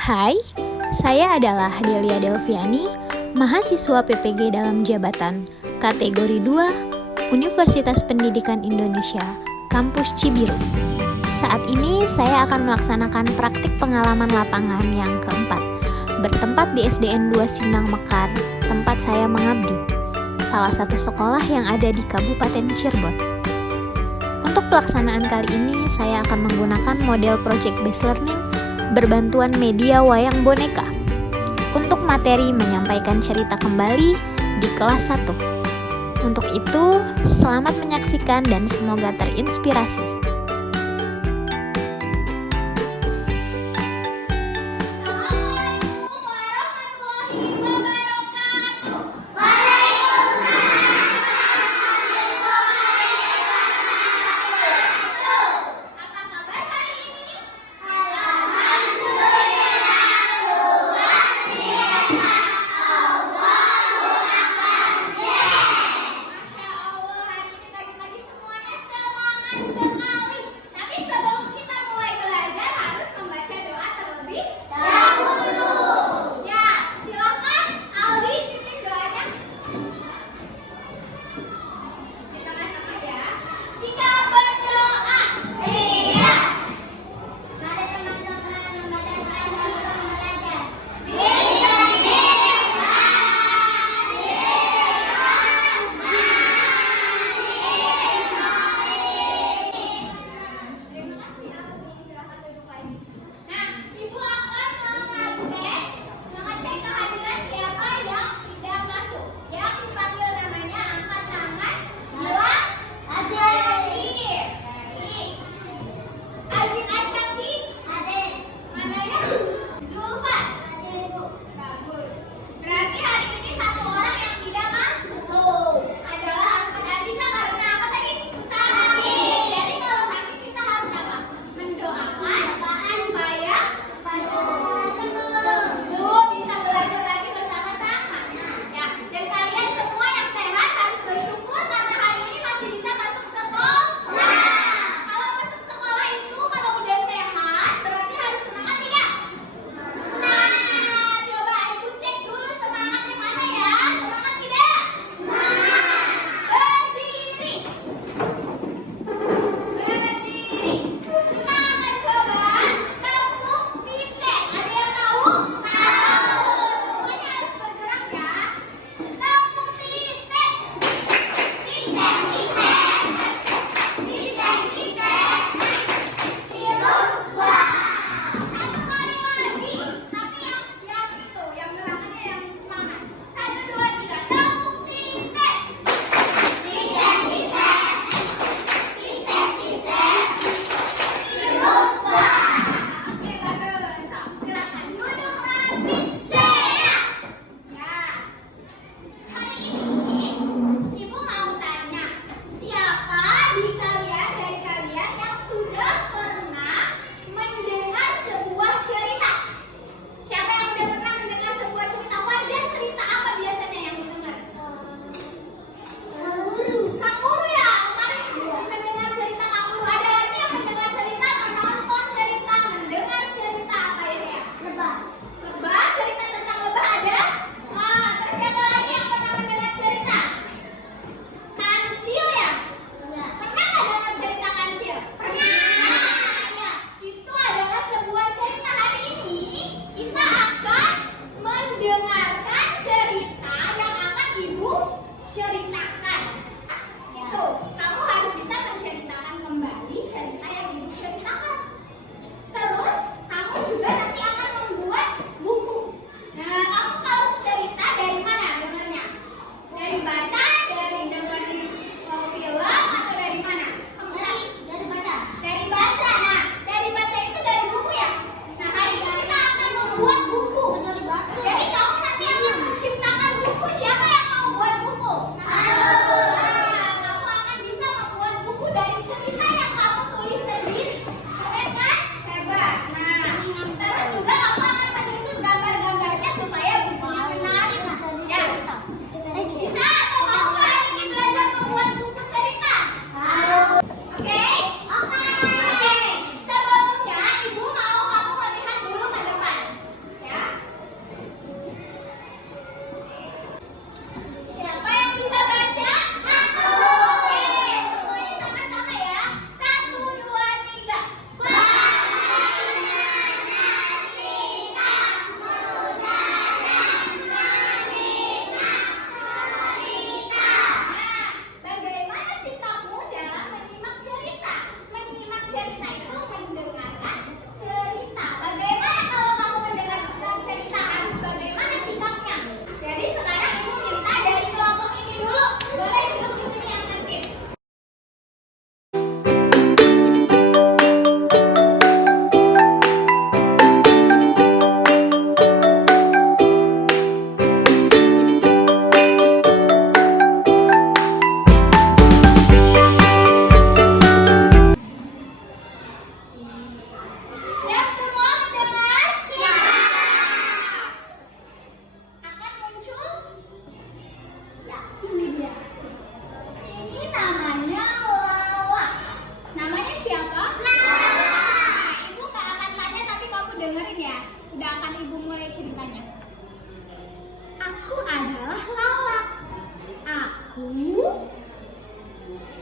Hai, saya adalah Delia Delviani, mahasiswa PPG dalam jabatan kategori 2 Universitas Pendidikan Indonesia, Kampus Cibiru. Saat ini saya akan melaksanakan praktik pengalaman lapangan yang keempat, bertempat di SDN 2 Sindang Mekar, tempat saya mengabdi, salah satu sekolah yang ada di Kabupaten Cirebon. Untuk pelaksanaan kali ini, saya akan menggunakan model project based learning berbantuan media wayang boneka untuk materi menyampaikan cerita kembali di kelas 1. Untuk itu, selamat menyaksikan dan semoga terinspirasi. Siap semua mendengar? Siap. Akan muncul? Ya, ini dia. Ini namanya Lala. Namanya siapa? Lala. Ibu gak akan tanya tapi kamu dengerin ya. Udah akan ibu mulai ceritanya. Aku adalah Lala. Aku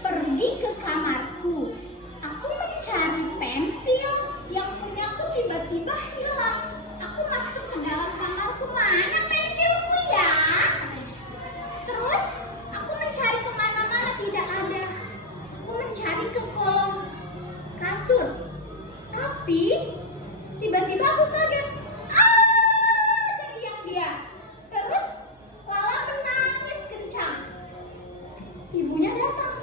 pergi ke kamarku. Aku mencari pensil yang punyaku tiba-tiba hilang. Aku masuk ke dalam kamarku, mana pensilku ya? Terus aku mencari kemana-mana, tidak ada. Aku mencari ke kolong kasur, tapi tiba-tiba aku kaget. Teriak dia. Terus Lala menangis kencang. Ibunya datang.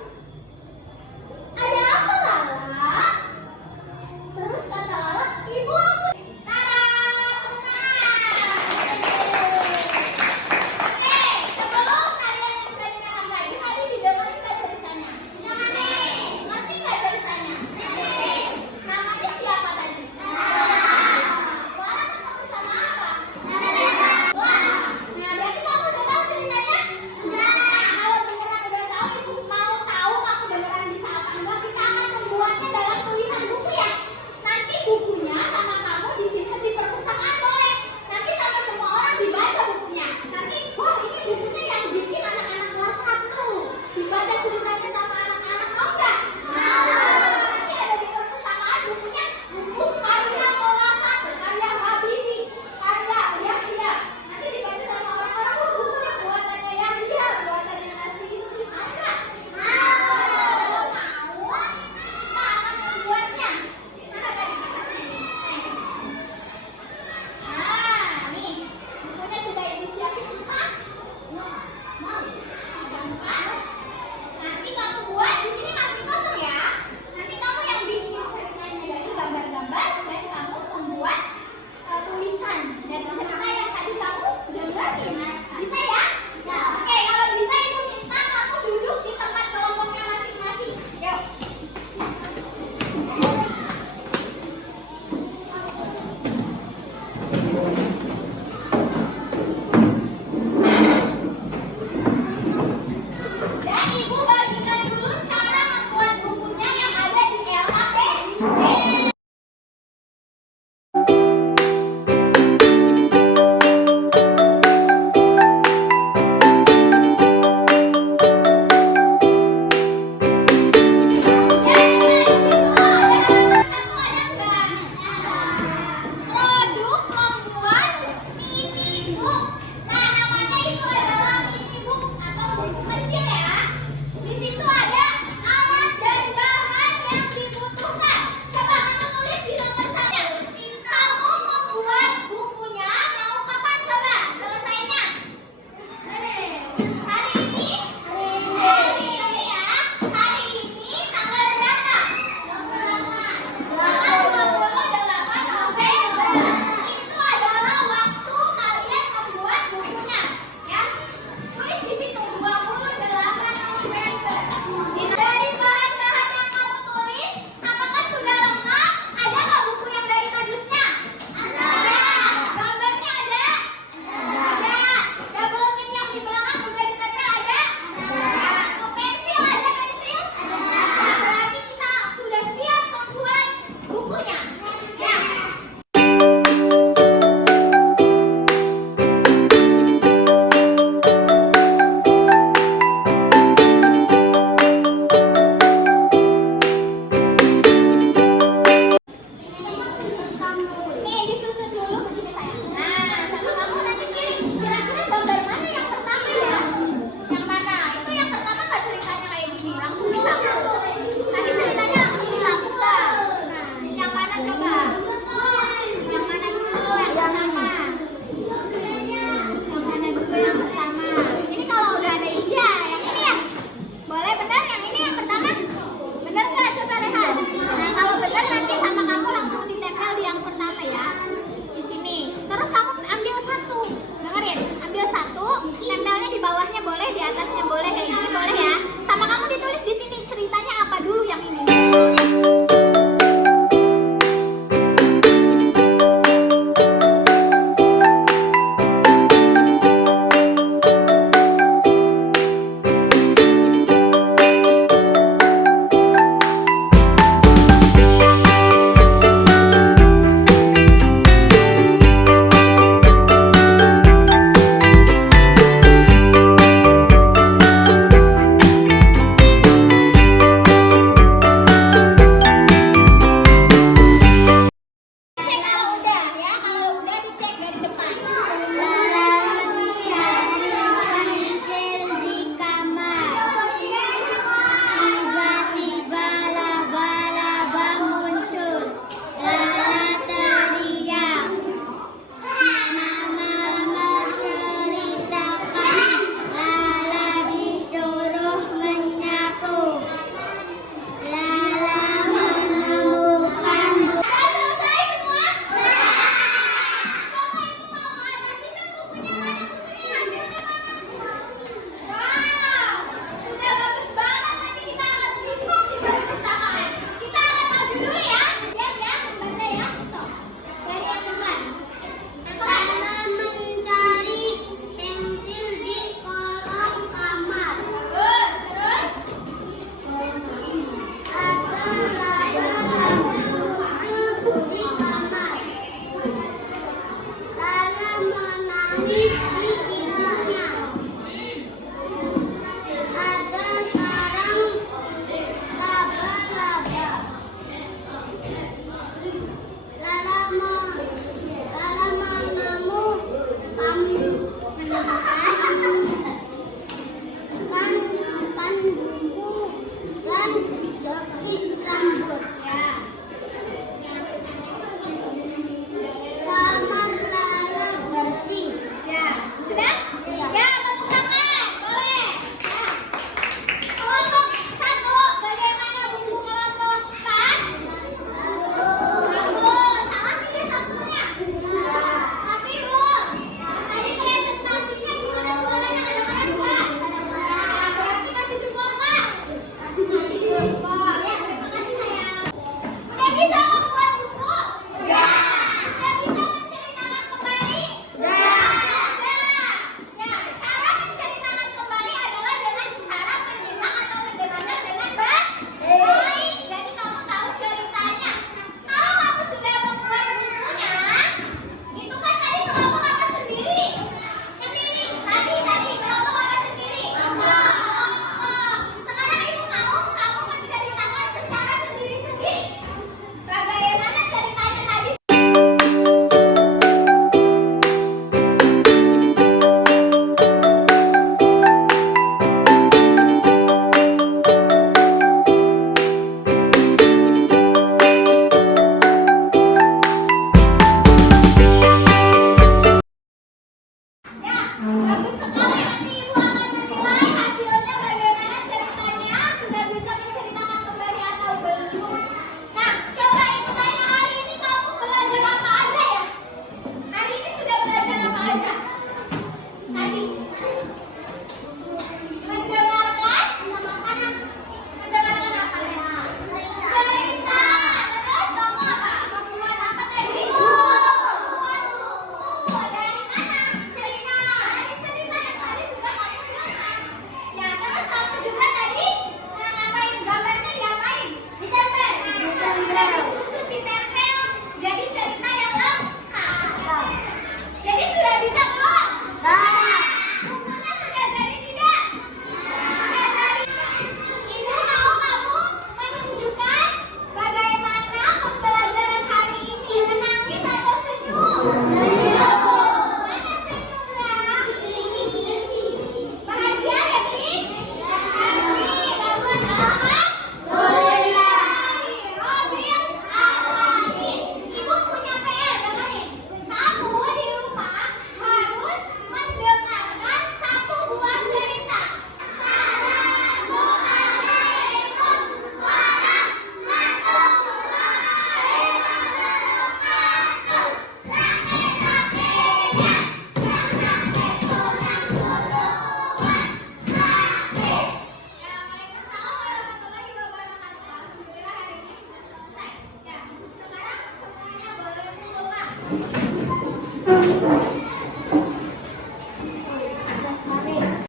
Ada apa Lala? Terus kata Lala, ibu aku. Oke, sebelum kalian bisa dengarkan lagi, tadi didengarin nggak ceritanya? Dengarin. Ngerti nggak ceritanya? Ngerti. Namanya siapa tadi? Lala. Lala